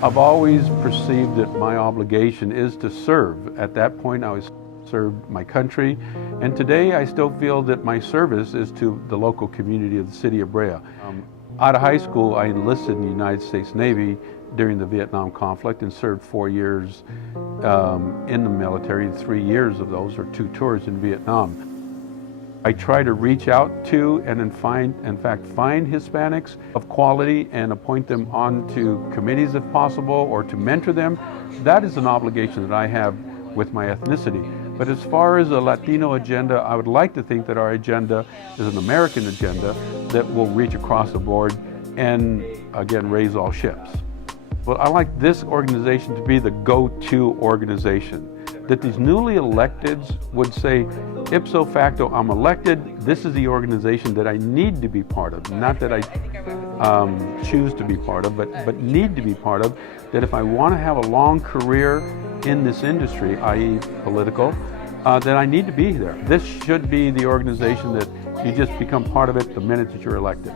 I've always perceived that my obligation is to serve. At that point, I was served my country, and today I still feel that my service is to the local community of the city of Brea. Out of high school, I enlisted in the United States Navy during the Vietnam conflict and served 4 years in the military. 3 years of those were 2 tours in Vietnam. I try to reach out to and find Hispanics of quality and appoint them onto committees if possible, or to mentor them. That is an obligation that I have with my ethnicity. But as far as a Latino agenda, I would like to think that our agenda is an American agenda that will reach across the board and, again, raise all ships. Well, I like this organization to be the go-to organization, that these newly electeds would say, ipso facto, I'm elected, this is the organization that I need to be part of, not that I choose to be part of, but need to be part of, that if I want to have a long career in this industry, i.e. political, then I need to be there. This should be the organization that you just become part of it the minute that you're elected.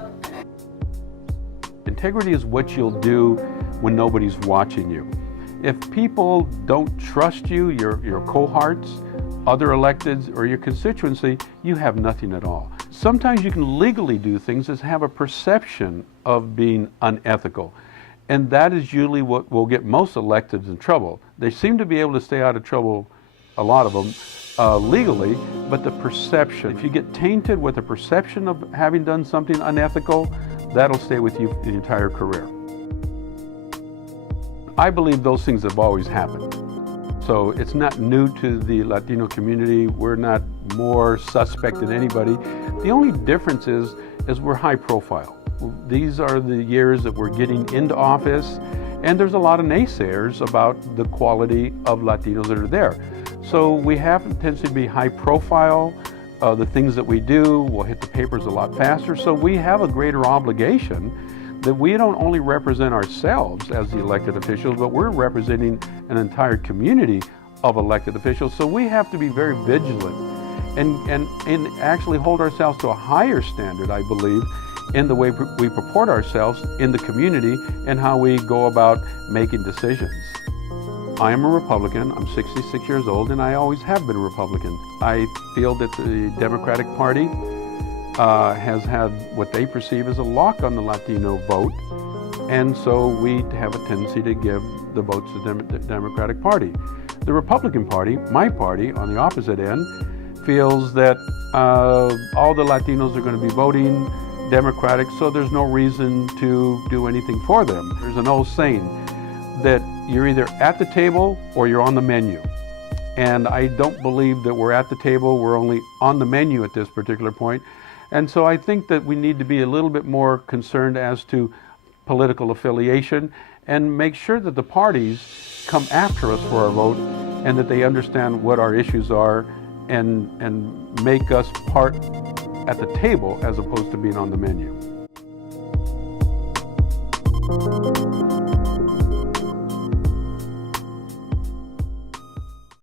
Integrity is what you'll do when nobody's watching you. If people don't trust you, your cohorts, other electeds, or your constituency, you have nothing at all. Sometimes you can legally do things that have a perception of being unethical. And that is usually what will get most electeds in trouble. They seem to be able to stay out of trouble, a lot of them, legally, but the perception. If you get tainted with the perception of having done something unethical, that'll stay with you the entire career. I believe those things have always happened. So it's not new to the Latino community. We're not more suspect than anybody. The only difference is we're high profile. These are the years that we're getting into office, and there's a lot of naysayers about the quality of Latinos that are there. So we have a tendency to be high profile. The things that we do will hit the papers a lot faster. So we have a greater obligation that we don't only represent ourselves as the elected officials, but we're representing an entire community of elected officials. So we have to be very vigilant and actually hold ourselves to a higher standard, I believe, in the way we purport ourselves in the community and how we go about making decisions. I am a Republican. I'm 66 years old, and I always have been a Republican. I feel that the Democratic Party has had what they perceive as a lock on the Latino vote, and so we have a tendency to give the votes to the Democratic Party. The Republican Party, my party, on the opposite end, feels that all the Latinos are going to be voting Democratic, so there's no reason to do anything for them. There's an old saying that you're either at the table or you're on the menu. And I don't believe that we're at the table, we're only on the menu at this particular point. And so I think that we need to be a little bit more concerned as to political affiliation and make sure that the parties come after us for our vote and that they understand what our issues are and make us part at the table as opposed to being on the menu.